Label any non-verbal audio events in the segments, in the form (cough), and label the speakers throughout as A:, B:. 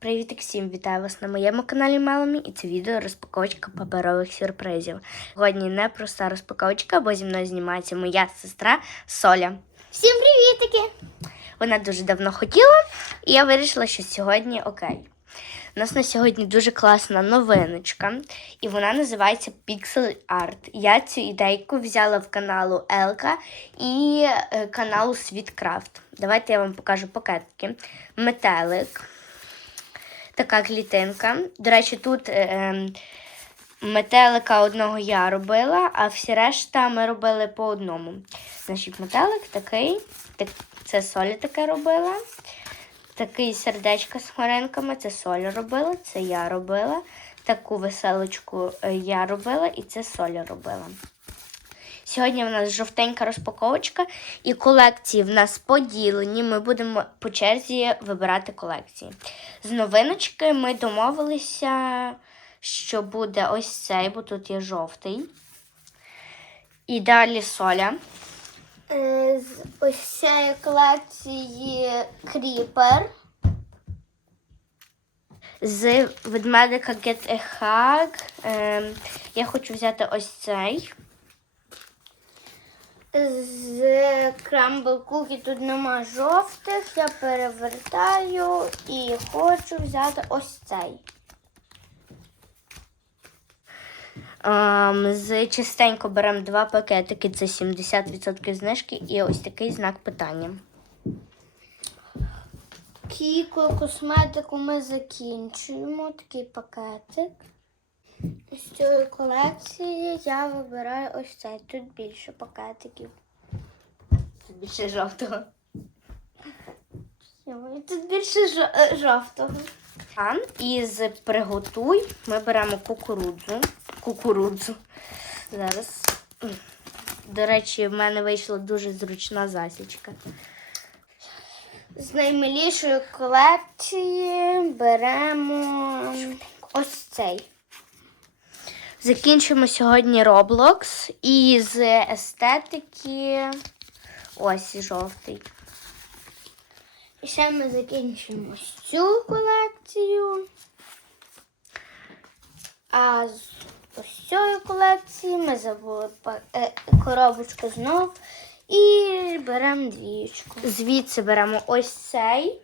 A: Привіт всім! Вітаю вас на моєму каналі Меломі і це відео розпаковочка паперових сюрпризів. Сьогодні не проста розпаковочка, бо зі мною знімається моя сестра Соля.
B: Всім привітики!
A: Вона дуже давно хотіла, і я вирішила, що сьогодні окей. У нас на сьогодні дуже класна новиночка, і вона називається Pixel Art. Я цю ідейку взяла в каналу Елка і е, каналу Світкрафт. Давайте я вам покажу пакетики. Метелик, така клітинка. До речі, тут е, ем, метелика одного я робила, а всі решта ми робили по одному. Значить, метелик такий, так, це Соля таке робила. Такий сердечко з хмаринками, це Соля робила, це я робила. Таку веселочку е, я робила і це Соля робила. Сьогодні в нас жовтенька розпаковочка, і колекції в нас поділені. Ми будемо по черзі вибирати колекції. З новиночки ми домовилися, що буде ось цей, бо тут є жовтий. І далі соля.
B: Е, З ось цієї колекції Кріпер.
A: З ведмедика Get a Hug. Ем, я хочу взяти ось цей.
B: З Crumble Cookie тут нема жовтих. Я перевертаю і хочу взяти ось цей.
A: Ем, з частенько беремо два пакетики, це 70% знижки і ось такий знак питання.
B: Кіко косметику ми закінчуємо. Такий пакетик. З цієї колекції я вибираю ось цей. Тут більше пакетиків.
A: Це більше жовтого.
B: Тут більше е, жовтого.
A: А, і з приготуй ми беремо кукурудзу. Кукурудзу. Зараз. До речі, в мене вийшла дуже зручна засічка.
B: З наймилішої колекції беремо ось цей.
A: Закінчимо сьогодні Roblox і з естетики ось жовтий.
B: І ще ми закінчимо цю колекцію. А з ось цієї колекції ми забули е, коробочку знов. І беремо двічку.
A: Звідси беремо ось цей.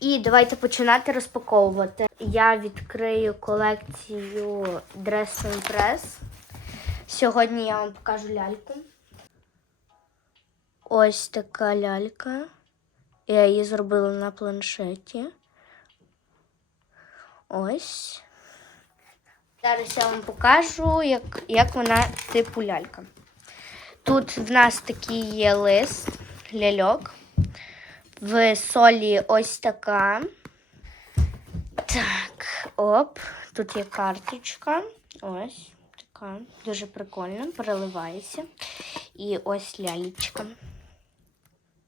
A: І давайте починати розпаковувати. Я відкрию колекцію Dress Impress. Сьогодні я вам покажу ляльку. Ось така лялька. Я її зробила на планшеті. Ось. Зараз я вам покажу, як, як вона типу лялька. Тут в нас такий є лист, ляльок. В солі ось така. Так, оп. Тут є карточка. Ось така. Дуже прикольно. Переливається. І ось лялечка.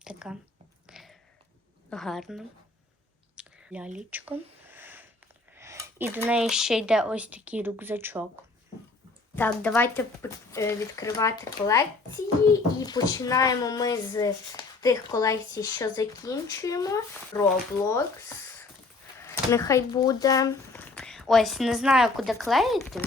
A: Така. Гарна. Лялечка. І до неї ще йде ось такий рюкзачок. Так, давайте е, відкривати колекції. І починаємо ми з тих колекцій, що закінчуємо. Roblox. Нехай буде. Ось, не знаю, куди клеїти.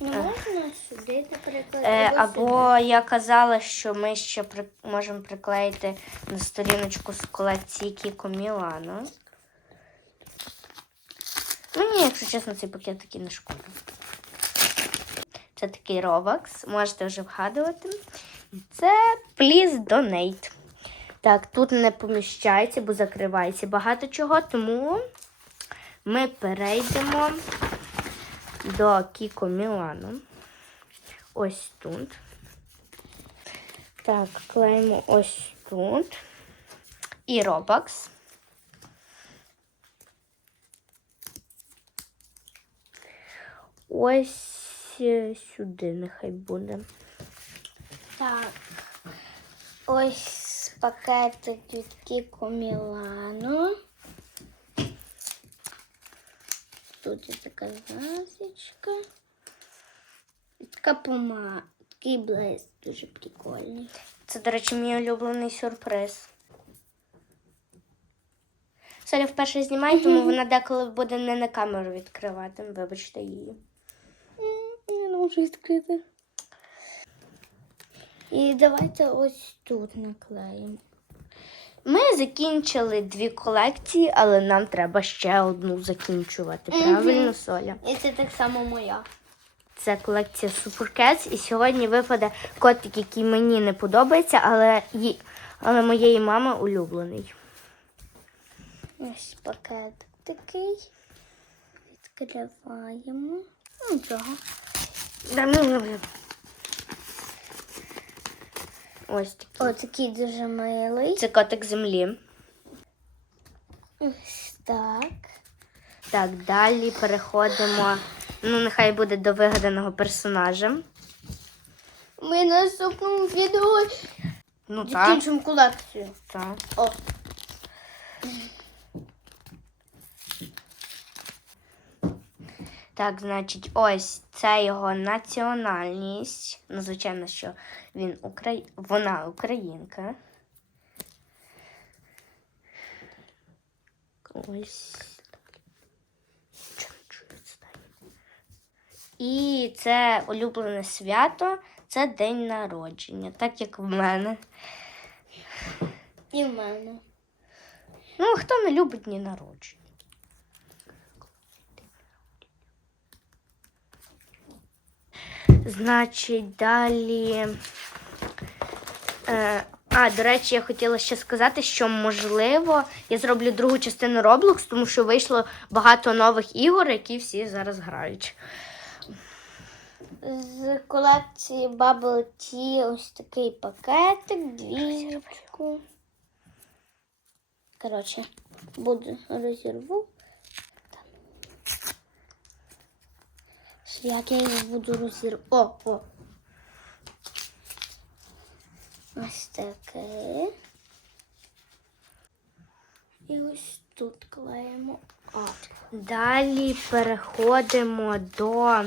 B: Не можна сюди, наприклад.
A: Е,
B: або
A: або я казала, що ми ще при... можемо приклеїти на сторіночку з колекції Кіко Мілано. Мені, якщо чесно, цей пакет такий не шкода. Це такий Robux, можете вже вгадувати. І це Please Donate. Так, тут не поміщається, бо закривається багато чого, тому ми перейдемо до Кіко Мілано. Ось тут. Так, клеїмо ось тут. І Robux. Ось е, сюди нехай буде.
B: Так. Ось пакетик від Кіко Мілано. Тут є така засічка. І така пома. Такий блиск дуже прикольний.
A: Це, до речі, мій улюблений сюрприз. Соля вперше знімає, тому вона деколи буде не на камеру відкривати. Вибачте її.
B: Можу відкрити. І давайте ось тут наклеїмо.
A: Ми закінчили дві колекції, але нам треба ще одну закінчувати. Правильно, Соля?
B: І це так само моя.
A: Це колекція Super Cats, і сьогодні випаде котик, який мені не подобається, але, ї- але моєї мами улюблений.
B: Ось пакет такий. Відкриваємо. Нічого.
A: Ось такий.
B: О, такий дуже милий.
A: Це котик землі.
B: Ось так.
A: Так, далі переходимо. Ну, нехай буде до вигаданого персонажа.
B: Ми на наступному відео
A: Ну так.
B: закінчимо колекцію.
A: так.
B: О.
A: Так, значить, ось це його національність. Ну, звичайно, що він Украї... вона українка. Ось. І це улюблене свято, це день народження, так як в мене.
B: І в мене.
A: Ну, хто не любить дні народження? Значить, далі. Е, а, до речі, я хотіла ще сказати, що можливо я зроблю другу частину Roblox, тому що вийшло багато нових ігор, які всі зараз грають.
B: З колекції Bubble Tea ось такий пакетик, двіжечку. Коротше, буду розірву. Як я її буду розірвати? О, о. Ось таке. І ось тут клеїмо. О.
A: Далі переходимо до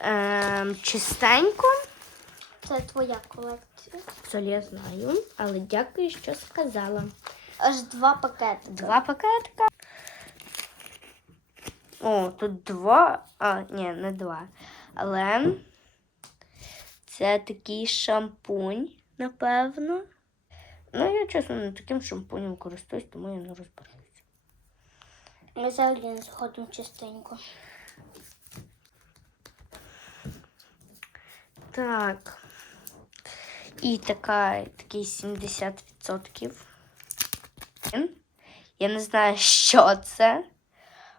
A: е, чистенько.
B: Це твоя колекція.
A: Соль я знаю, але дякую, що сказала.
B: Аж два пакети.
A: Два пакетика. О, тут два. А, ні, не два. Але це такий шампунь, напевно. Ну, я чесно не таким шампунем користуюсь, тому я не розбираюся.
B: Ми взагалі не сходимо частенько.
A: Так. І така, такий 70%. Я не знаю, що це,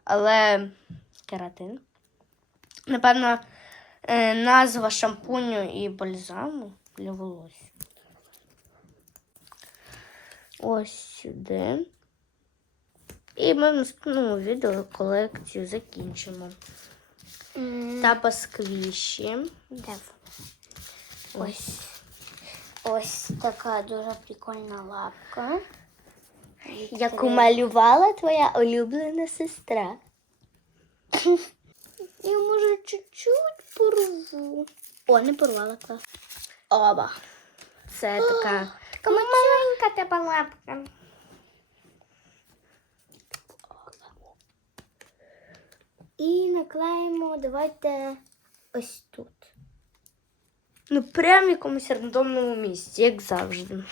A: але кератин. Напевно, е, назва шампуню і бальзаму для волосся. Ось сюди. І ми в наступному відео колекцію закінчимо. Та пасквіші.
B: Де вона? Ось. Ось така дуже прикольна лапка.
A: Яку малювала твоя улюблена сестра.
B: Я може чуть-чуть порву. О, не порвала клас. Оба.
A: Це така
B: Така маленька тебе лапка. І наклеїмо, давайте ось тут.
A: Ну, прям в якомусь рандомному місці, як завжди.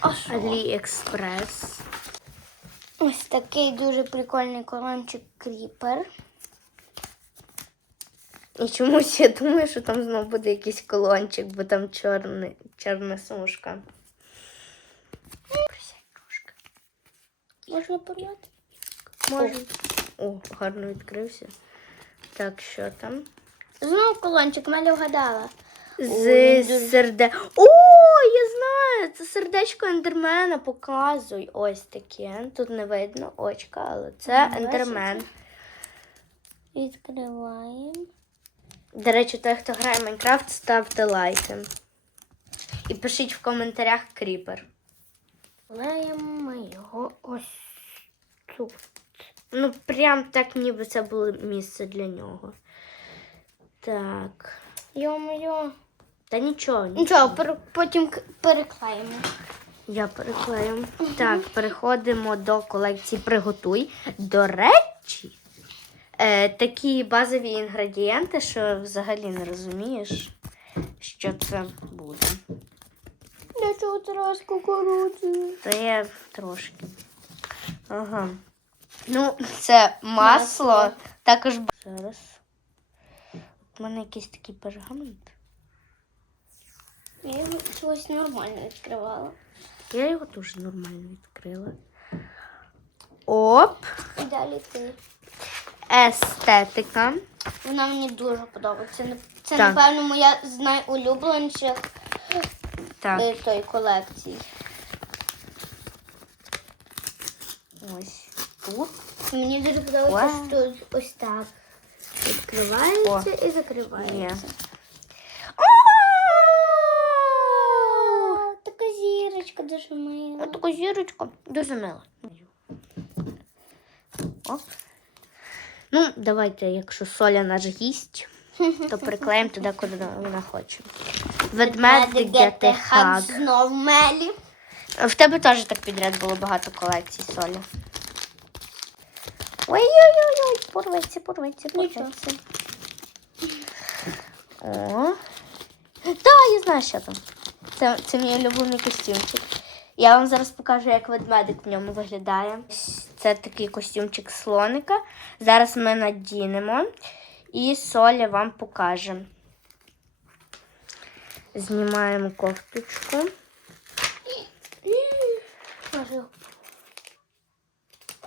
A: (laughs) Аліекспрес.
B: Ось такий дуже прикольний колончик кріпер.
A: І чомусь я думаю, що там знову буде якийсь колончик, бо там чорний, чорна смужка. Трошки.
B: Можна порвати?
A: Може. О, гарно відкрився. Так, що там?
B: Знову колончик, Меля вгадала.
A: З серде. О, я знаю! Це сердечко ендермена показуй. Ось таке. Тут не видно очка, але це ендермен.
B: Відкриваємо.
A: До речі, той, хто грає в Майнкрафт, ставте лайки. І пишіть в коментарях кріпер.
B: Клеїмо його ось тут.
A: Ну, прям так, ніби це було місце для нього. Так.
B: Йо-моє.
A: Та нічого, нічого.
B: Пер- потім к- переклеїмо.
A: Я переклею. Так, переходимо до колекції Приготуй. До речі, е, такі базові інгредієнти, що взагалі не розумієш, що це буде.
B: Чого ти раз кукурудзу?
A: То є трошки. Ага. Ну, це масло.
B: Масло.
A: Також б- зараз. У мене якийсь такий пергамент.
B: Я його чогось нормально відкривала.
A: Я його дуже нормально відкрила. Оп.
B: І далі ти.
A: Естетика.
B: Вона мені дуже подобається. Це,
A: Так.
B: напевно, моя з найулюбленіших
A: Так,
B: е, тої колекції.
A: ось тут.
B: Мені дуже подобається, що ось так. Відкривається і закривається. О, така зірочка дуже мила.
A: Така зірочка. Дуже мила. Оп. Ну, давайте, якщо Соля наш гість, то (laughs) приклеїмо туди, куди вона хоче. Ведмедик.
B: Знов Мелі.
A: В тебе теж так підряд було багато колекцій солі. Ой-ой-ой, порветься, порветься, порветься. О. Так, я знаю, що там. Це, це мій улюблений костюмчик. Я вам зараз покажу, як ведмедик в ньому виглядає. Це такий костюмчик слоника. Зараз ми надінемо і Соля вам покаже. Знімаємо кофточку.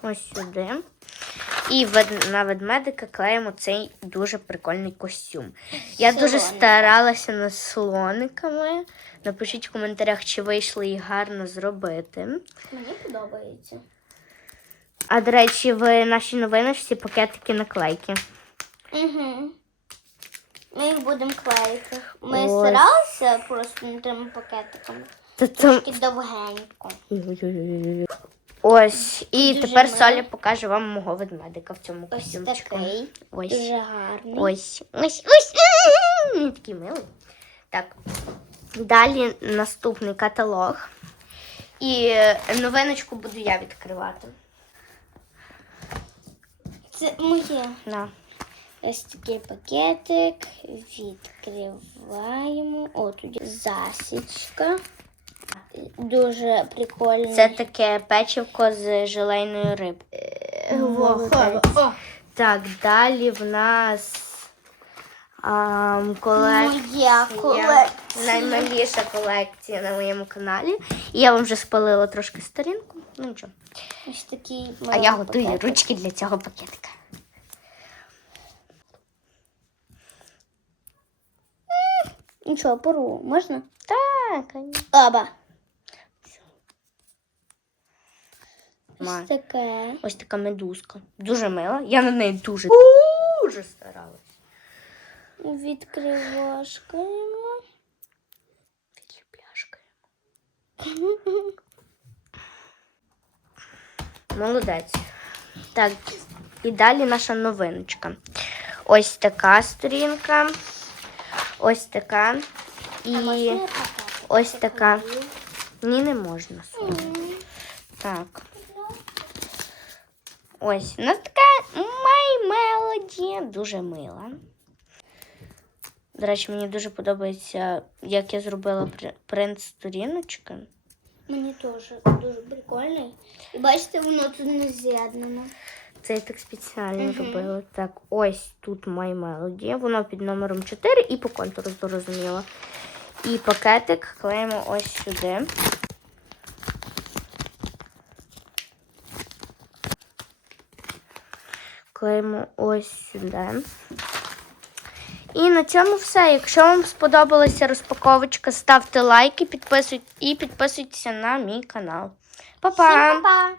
A: Ось сюди. І на ведмедика клеїмо цей дуже прикольний костюм. Я дуже старалася над слониками. Напишіть в коментарях, чи вийшло їх гарно зробити.
B: Мені подобається.
A: А до речі, в нашій новиночці пакетики наклейки.
B: Угу. Ми їх будемо клеїти. Ми
A: Ось.
B: старалися просто над тими пакетиками.
A: Та.
B: Тільки довгенько.
A: Ось. І
B: Дуже
A: тепер
B: мило.
A: Соля покаже вам мого ведмедика в цьому
B: Ось
A: костюмчику.
B: такий.
A: Ось.
B: Дуже гарний.
A: Ось, ось, ось. (laughs) Він такий милий. Так. Далі наступний каталог. І е, новиночку буду я відкривати.
B: Це моє.
A: На.
B: Ось такий пакетик. Відкриваємо. О, тут є засічка. Дуже прикольно.
A: Це таке печивко з желейною рибкою.
B: Молодець.
A: Так, далі в нас а, колекція.
B: Моя колекція.
A: Наймаліша колекція на моєму каналі. І я вам вже спалила трошки сторінку. Ну нічого.
B: Ось такий
A: А я готую
B: пакетик.
A: ручки для цього пакетика.
B: Нічого, пору. Можна?
A: Так.
B: Оба. Ось таке.
A: Ось така медузка. Дуже мила. Я на неї дуже дуже старалась.
B: Відкривашкаємо.
A: Відліпляшкаємо. Молодець. Так, і далі наша новиночка. Ось така сторінка. Ось така. І ось така. Ні, не можна. Так. Ось. У нас така My Melody. Дуже мила. До речі, мені дуже подобається, як я зробила при- принт сторіночки.
B: Мені теж дуже прикольний. І бачите, воно тут не з'єднано.
A: Це я так спеціально
B: Мгм.
A: робила. Так, ось тут My Melody. Воно під номером 4 і по контуру зрозуміло. І пакетик клеїмо ось сюди. Клеїмо ось сюди. І на цьому все. Якщо вам сподобалася розпаковочка, ставте лайки, підписуйтесь і підписуйтеся на мій канал.
B: Па-па!